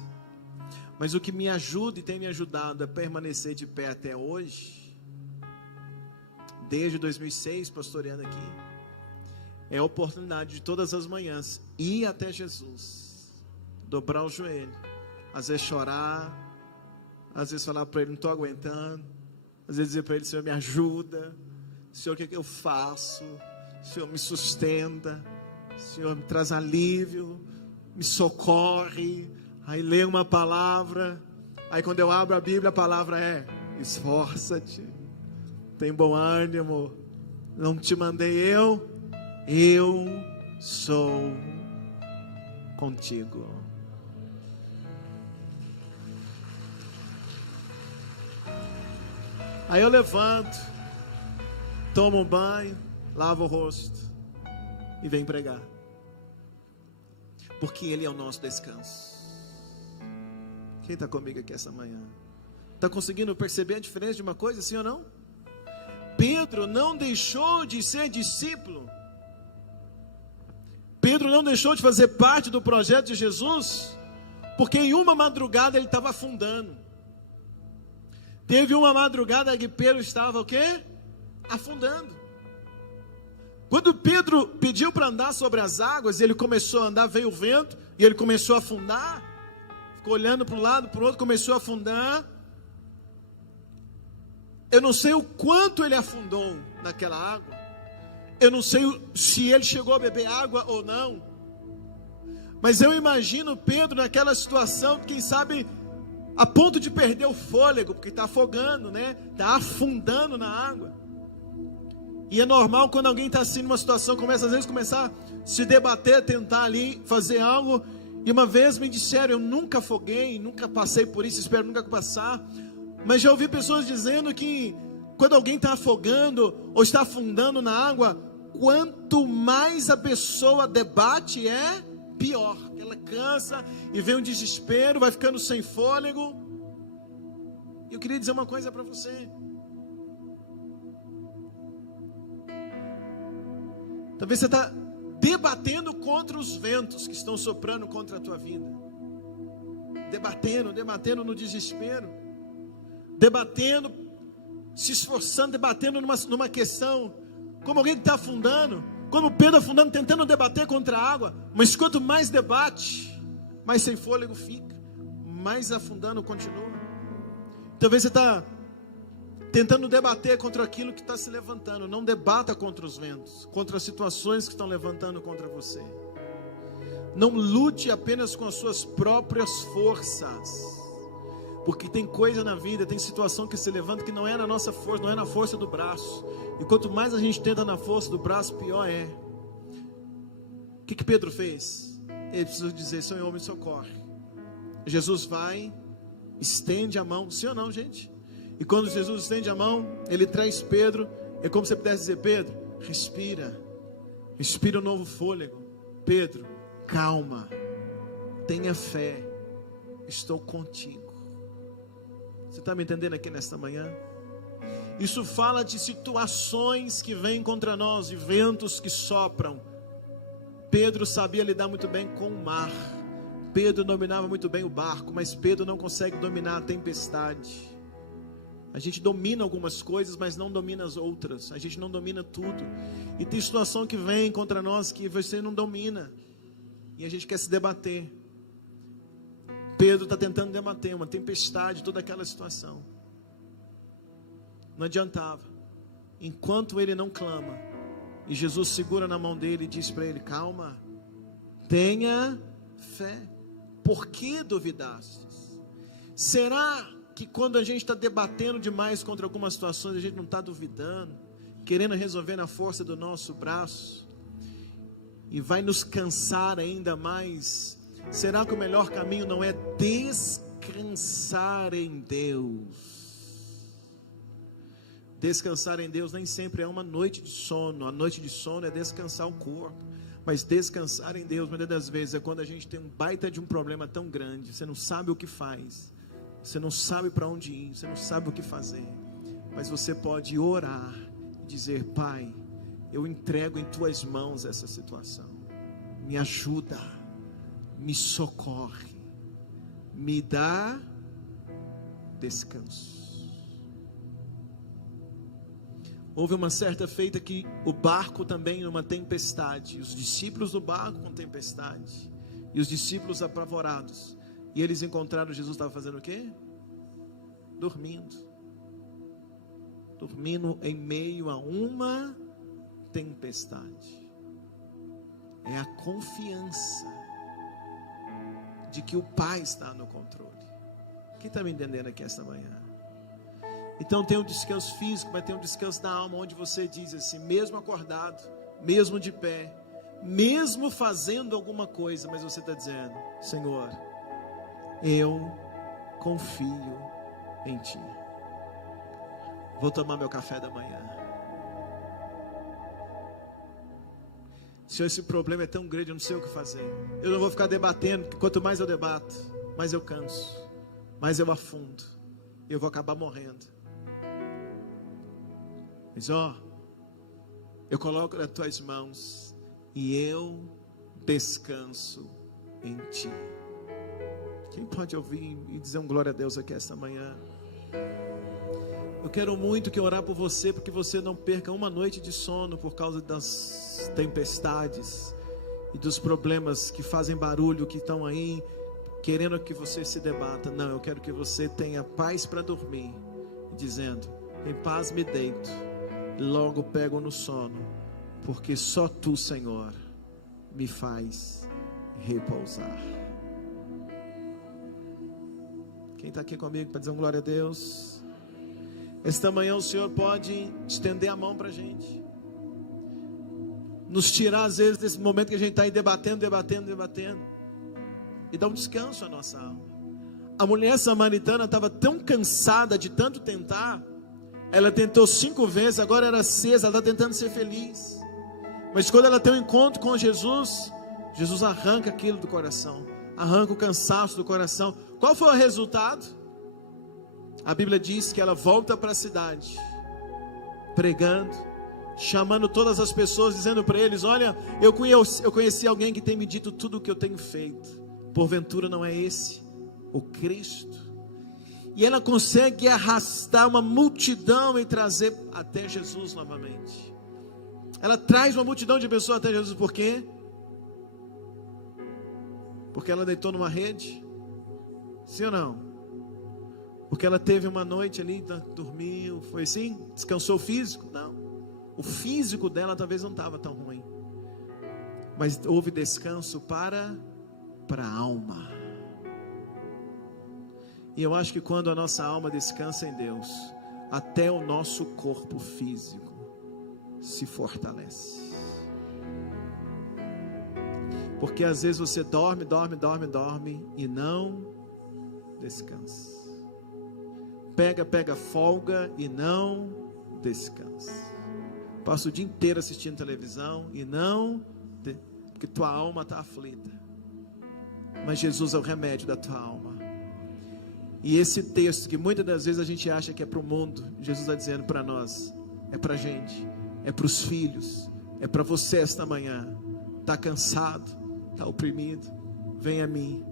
Mas o que me ajuda e tem me ajudado a permanecer de pé até hoje, desde 2006 pastoreando aqui, é a oportunidade de todas as manhãs ir até Jesus, dobrar o joelho, às vezes chorar, às vezes falar para Ele: não estou aguentando, às vezes dizer para Ele: Senhor, me ajuda, Senhor, o que é que eu faço? Senhor, me sustenta, Senhor, me traz alívio, me socorre. Aí leio uma palavra, aí quando eu abro a Bíblia, a palavra é: esforça-te, tem bom ânimo, não te mandei eu sou contigo. Aí eu levanto, tomo um banho, lavo o rosto e venho pregar, porque Ele é o nosso descanso. Quem está comigo aqui essa manhã? Está conseguindo perceber a diferença de uma coisa, sim ou não? Pedro não deixou de ser discípulo. Pedro não deixou de fazer parte do projeto de Jesus, Porque em uma madrugada ele estava afundando. Teve uma madrugada que Pedro estava o quê? Afundando. Quando Pedro pediu para andar sobre as águas, ele começou a andar, veio o vento, e ele começou a afundar. Ficou olhando para um lado, para o outro, começou a afundar. Eu não sei o quanto ele afundou naquela água. Eu não sei se ele chegou a beber água ou não. Mas eu imagino Pedro naquela situação, quem sabe, a ponto de perder o fôlego, porque está afogando, né? Está afundando na água. E é normal quando alguém está assim numa situação, começa às vezes começar a se debater, tentar ali fazer algo. E uma vez me disseram, eu nunca afoguei, nunca passei por isso, espero nunca passar. Mas já ouvi pessoas dizendo que quando alguém está afogando ou está afundando na água, quanto mais a pessoa debate é pior. Ela cansa e vem um desespero, vai ficando sem fôlego. E eu queria dizer uma coisa para você. Talvez você está debatendo contra os ventos que estão soprando contra a tua vida. Debatendo no desespero. Debatendo, se esforçando, debatendo numa questão. Como alguém que está afundando. Como Pedro afundando, tentando debater contra a água. Mas quanto mais debate, mais sem fôlego fica. Mais afundando continua. Talvez você está tentando debater contra aquilo que está se levantando. Não debata contra os ventos, contra as situações que estão levantando contra você. Não lute apenas com as suas próprias forças, porque tem coisa na vida, tem situação que se levanta que não é na nossa força, não é na força do braço. E quanto mais a gente tenta na força do braço, pior é. O que Pedro fez? Ele precisou dizer: Senhor, me socorre. Jesus vai, estende a mão. Sim ou não, gente? E quando Jesus estende a mão, ele traz Pedro. É como se você pudesse dizer: Pedro, respira. Respira um novo fôlego. Pedro, calma. Tenha fé. Estou contigo. Você está me entendendo aqui nesta manhã? Isso fala de situações que vêm contra nós, de ventos que sopram. Pedro sabia lidar muito bem com o mar. Pedro dominava muito bem o barco, mas Pedro não consegue dominar a tempestade. A gente domina algumas coisas, mas não domina as outras. A gente não domina tudo. E tem situação que vem contra nós que você não domina. E a gente quer se debater. Pedro está tentando debater uma tempestade, toda aquela situação. Não adiantava. Enquanto ele não clama, e Jesus segura na mão dele e diz para ele: calma, tenha fé. Por que duvidastes? Será que quando a gente está debatendo demais contra algumas situações, a gente não está duvidando, querendo resolver na força do nosso braço, e vai nos cansar ainda mais? Será que o melhor caminho não é descansar em Deus? Descansar em Deus nem sempre é uma noite de sono. A noite de sono é descansar o corpo. Mas descansar em Deus, muitas das vezes, é quando a gente tem um baita de um problema tão grande. Você não sabe o que faz. Você não sabe para onde ir. Você não sabe o que fazer. Mas você pode orar e dizer: Pai, eu entrego em tuas mãos essa situação. Me ajuda. Me socorre, me dá descanso. Houve uma certa feita que o barco também numa tempestade, os discípulos do barco com tempestade, e os discípulos apavorados, e eles encontraram Jesus, estava fazendo o quê? Dormindo em meio a uma tempestade. É a confiança de que o Pai está no controle. Quem está me entendendo aqui esta manhã? Então tem um descanso físico, mas tem um descanso da alma, onde você diz assim, mesmo acordado, mesmo de pé, mesmo fazendo alguma coisa, mas você está dizendo: Senhor, eu confio em Ti. Vou tomar meu café da manhã. Senhor, esse problema é tão grande, eu não sei o que fazer. Eu não vou ficar debatendo, porque quanto mais eu debato, mais eu canso, mais eu afundo, eu vou acabar morrendo. Mas eu coloco nas tuas mãos e eu descanso em Ti. Quem pode ouvir e dizer um glória a Deus aqui esta manhã? Eu quero muito que orar por você, porque você não perca uma noite de sono por causa das tempestades e dos problemas que fazem barulho, que estão aí, querendo que você se debata. Não, eu quero que você tenha paz para dormir, dizendo: em paz me deito, logo pego no sono, porque só Tu, Senhor, me faz repousar. Quem está aqui comigo para dizer um glória a Deus? Esta manhã o Senhor pode estender a mão para a gente, nos tirar às vezes desse momento que a gente está aí debatendo, e dar um descanso à nossa alma. A mulher samaritana estava tão cansada de tanto tentar, ela tentou 5 vezes, agora era 6, ela está tentando ser feliz, mas quando ela tem um encontro com Jesus, Jesus arranca aquilo do coração, arranca o cansaço do coração. Qual foi o resultado? A Bíblia diz que ela volta para a cidade, pregando, chamando todas as pessoas, dizendo para eles: olha, eu conheci alguém que tem me dito tudo o que eu tenho feito, porventura não é esse o Cristo? E ela consegue arrastar uma multidão e trazer até Jesus novamente. Ela traz uma multidão de pessoas até Jesus, por quê? Porque ela deitou numa rede? Sim ou não? Porque ela teve uma noite ali, dormiu, foi assim? Descansou o físico? Não. O físico dela talvez não estava tão ruim, mas houve descanso para a alma. E eu acho que quando a nossa alma descansa em Deus, até o nosso corpo físico se fortalece. Porque às vezes você dorme e não descansa. Pega folga e não descansa. Passa o dia inteiro assistindo televisão e porque tua alma está aflita. Mas Jesus é o remédio da tua alma. E esse texto que muitas das vezes a gente acha que é para o mundo, Jesus está dizendo para nós, é para a gente, é para os filhos, é para você esta manhã. Está cansado, está oprimido, vem a mim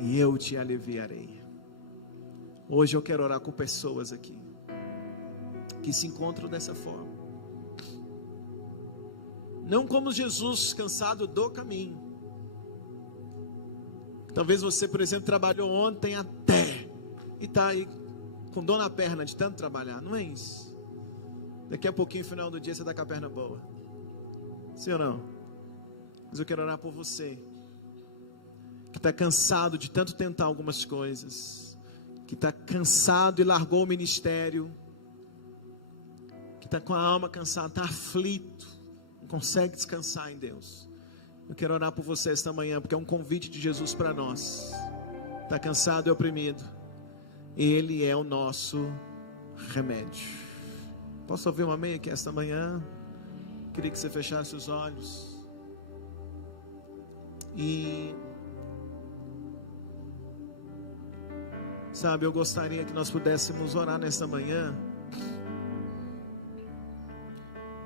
e eu te aliviarei. Hoje eu quero orar com pessoas aqui que se encontram dessa forma, não como Jesus, cansado do caminho. Talvez você, por exemplo, trabalhou ontem até e está aí com dor na perna de tanto trabalhar. Não é isso. Daqui a pouquinho, no final do dia, você está com a perna boa. Sim ou não? Mas eu quero orar por você que está cansado de tanto tentar algumas coisas, que está cansado e largou o ministério, que está com a alma cansada, está aflito, não consegue descansar em Deus. Eu quero orar por você esta manhã, porque é um convite de Jesus para nós. Está cansado e oprimido, Ele é o nosso remédio. Posso ouvir um amém aqui esta manhã? Queria que você fechasse os olhos e sabe, eu gostaria que nós pudéssemos orar nesta manhã.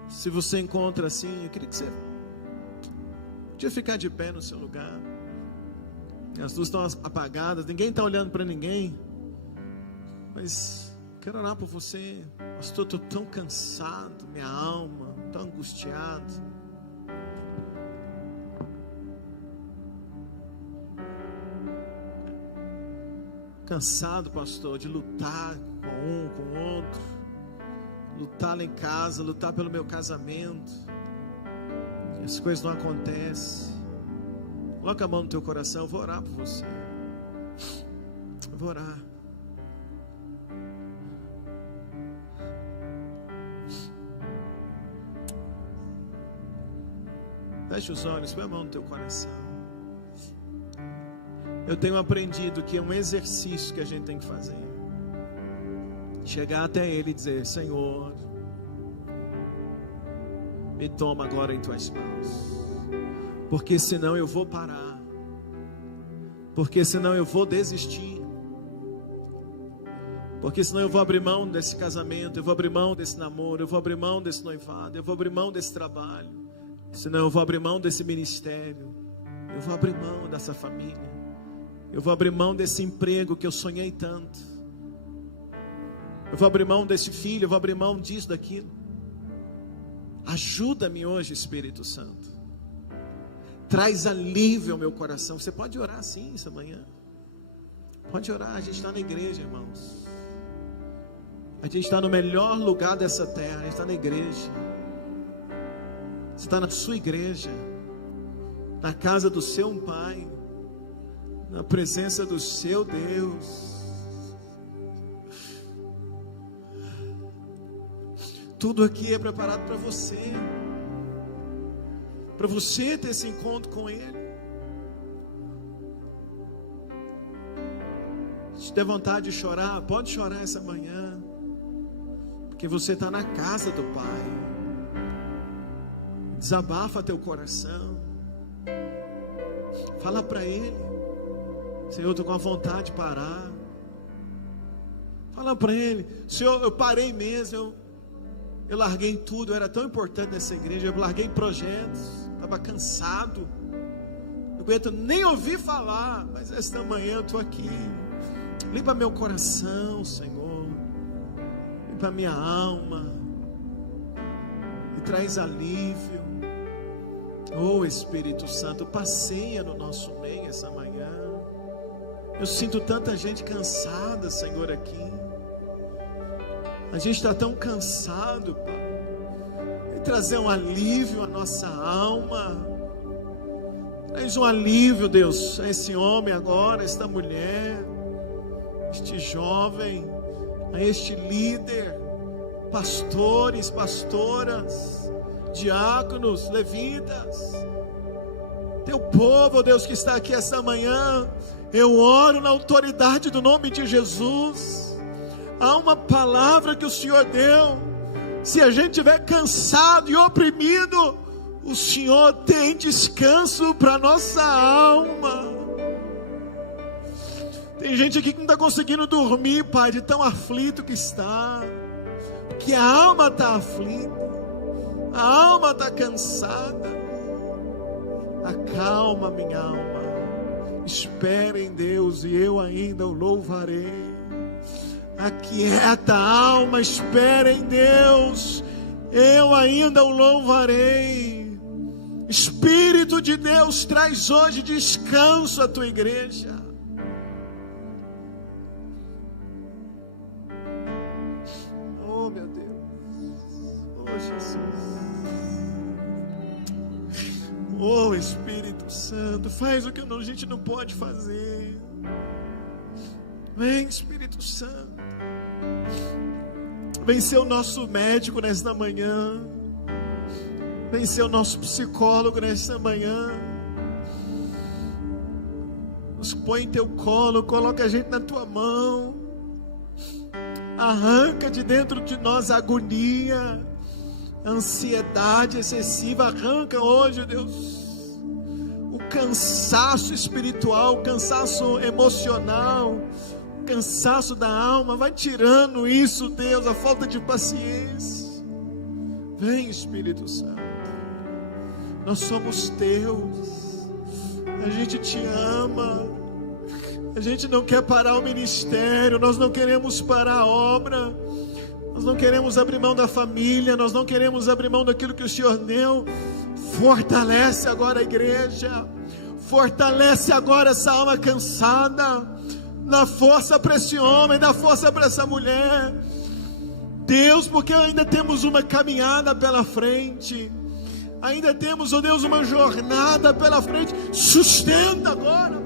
Se você encontra assim, eu queria que você podia ficar de pé no seu lugar. As luzes estão apagadas, ninguém está olhando para ninguém, mas quero orar por você. Pastor, estou tão cansado, minha alma, tão angustiado. Cansado, pastor, de lutar com um, com o outro, lutar lá em casa, lutar pelo meu casamento, e as coisas não acontecem. Coloca a mão no teu coração, eu vou orar por você. Eu vou orar. Feche os olhos, põe a mão no teu coração. Eu tenho aprendido que é um exercício que a gente tem que fazer. Chegar até Ele e dizer: Senhor, me toma agora em tuas mãos. Porque senão eu vou parar. Porque senão eu vou desistir. Porque senão eu vou abrir mão desse casamento, eu vou abrir mão desse namoro, eu vou abrir mão desse noivado, eu vou abrir mão desse trabalho. Senão eu vou abrir mão desse ministério, eu vou abrir mão dessa família. Eu vou abrir mão desse emprego que eu sonhei tanto. Eu vou abrir mão desse filho, eu vou abrir mão disso, daquilo. Ajuda-me hoje, Espírito Santo. Traz alívio ao meu coração. Você pode orar assim essa manhã. Pode orar, a gente está na igreja, irmãos. A gente está no melhor lugar dessa terra, a gente está na igreja. Você está na sua igreja, na casa do seu pai, na presença do seu Deus. Tudo aqui é preparado para você ter esse encontro com Ele. Se der vontade de chorar, pode chorar essa manhã, porque você está na casa do Pai. Desabafa teu coração, fala para Ele: Senhor, eu estou com a vontade de parar. Fala para Ele: Senhor, eu parei mesmo, eu larguei tudo, eu era tão importante nessa igreja, eu larguei projetos, estava cansado, não aguento nem ouvir falar, mas esta manhã eu estou aqui. Limpa meu coração, Senhor, limpa minha alma e traz alívio. Oh, Espírito Santo, passeia no nosso meio essa manhã. Eu sinto tanta gente cansada, Senhor, aqui. A gente está tão cansado, Pai. Vem trazer um alívio à nossa alma. Traz um alívio, Deus, a esse homem agora, a esta mulher, este jovem, a este líder, pastores, pastoras, diáconos, levitas, teu povo, Deus, que está aqui essa manhã. Eu oro na autoridade do nome de Jesus. Há uma palavra que o Senhor deu: se a gente estiver cansado e oprimido, o Senhor tem descanso para nossa alma. Tem gente aqui que não está conseguindo dormir, Pai, de tão aflito que está, porque a alma está aflita, a alma está cansada. Acalma minha alma, espere em Deus e eu ainda o louvarei. Aquieta a alma, espere em Deus, eu ainda o louvarei. Espírito de Deus, traz hoje descanso à tua igreja. Oh, meu Deus, oh, Jesus, oh, Espírito Santo, faz o que a gente não pode fazer. Vem, Espírito Santo, vem ser o nosso médico nesta manhã, vem ser o nosso psicólogo nesta manhã. Nos põe em teu colo, coloca a gente na tua mão, arranca de dentro de nós a agonia, a ansiedade excessiva. Arranca hoje, Deus, o cansaço espiritual, o cansaço emocional, cansaço da alma. Vai tirando isso, Deus, a falta de paciência. Vem, Espírito Santo, nós somos teus, a gente te ama, a gente não quer parar o ministério, nós não queremos parar a obra, nós não queremos abrir mão da família, nós não queremos abrir mão daquilo que o Senhor deu. Fortalece agora a igreja, fortalece agora essa alma cansada. Dá força para esse homem, dá força para essa mulher, Deus, porque ainda temos uma caminhada pela frente, ainda temos, oh Deus, uma jornada pela frente. Sustenta agora,